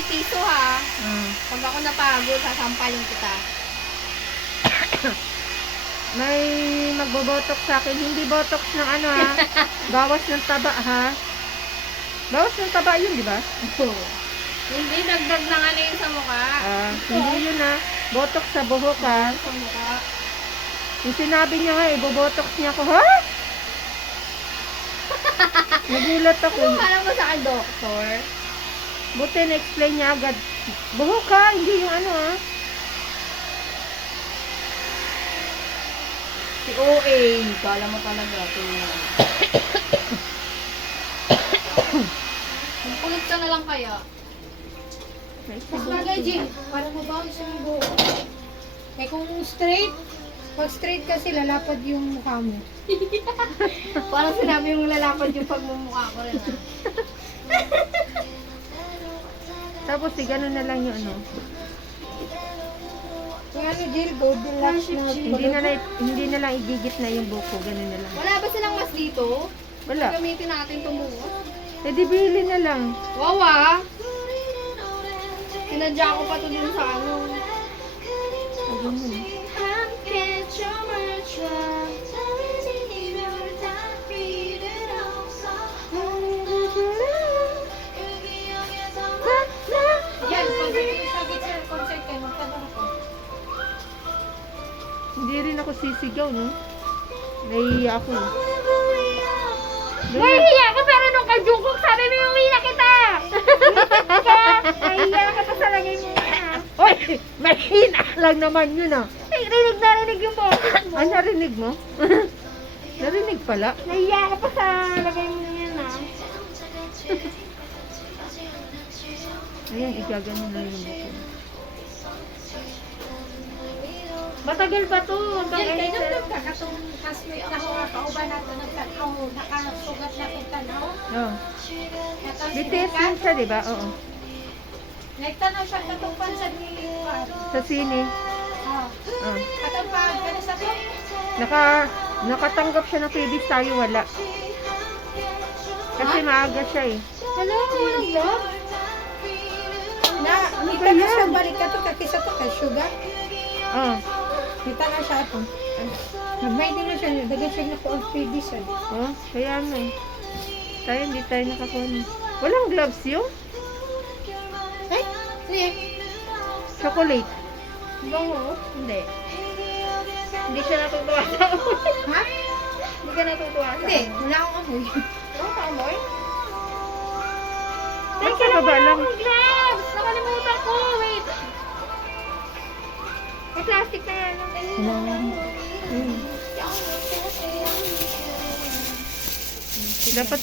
25 piso ha. Pag ako napagod, sasampalin kita. May magbobotox sa akin. Hindi botox ng ano ha. Bawas ng taba ha. Bawas ng taba yun, di ba? Hindi, dagdag ng ano yun sa mukha. Hindi yun ha. Botox sa buhok ha. Sa mukha. Yung sinabi niya nga, ibobotox niya ako. Ha? Nagulat ako. Ano alam mo sa akin, doktor? Buti na-explain niya agad. Buhok ha, hindi yung ano ha. Si OA. Kala mo talaga. Kulit ka na lang kaya. Mas bagay, Jim. Para mabawas yung buhok. Eh kung straight, pag straight kasi lalapad yung mukha mo. Parang sinabi mong lalapad yung pagmumukha ko rin. Tapos gano'n na lang yung ano. Kung ano, Jill, golden locks na. Hindi na lang igigit na yung buko. Gano'n na lang. Wala ba silang mas dito? Wala. Gamitin natin tumuot. Eh di bili na lang. Wow ah! Sinadya ko pa to dun sa ano. O ganun. Yan, pag sakit sa concert kayo, magtanong ko. Hindi rin ako sisigaw, no? Nahihiya ako. Nahihiya ka pero nung kajungkok sabi mo yung na kita! Nahihiya ka pa sa lagay mo na. Oy! Mahina lang naman yun, ah. Ay, rinig yung boses mo. Ah, narinig mo? Narinig pala. Nahihiya ka pa sa lagay mo na yan ah. Ayan, igagano na yung buko. Matagal pa to. Yan, kayo nung kakatong kaswit na ko, kauban nato nagtanaw, nakasugat na itong tanaw. Oh. Nakaswit BTS ka. yun siya, di ba? Oo. Nagtanaw siya katong pansan ni Par. Sa sine. Oh. Oh. Katong pag, kano sa to? Nakatanggap siya ng freebies, tayo wala. Kasi maaga siya eh. Hello, walang vlog? Na, Ano kita ba na yan? siya balik ka to, kakisa to, kay sugar. Oh. Kita na siya ito. Nag-may din na siya, dagan siya na po ang freebies. Oh, kaya ano eh. Tayo, hindi tayo nakakuha. Walang gloves yun? Ay, niya. Chocolate. Bango? Hindi. Hindi siya natutuwa sa Ha? Hindi ka natutuwa sa Hindi, wala akong amoy. Ano ka, Amoy? Ay, sa baba lang. Gloves! Nakalimutan ko! Wait! May plastic na yan. Dapat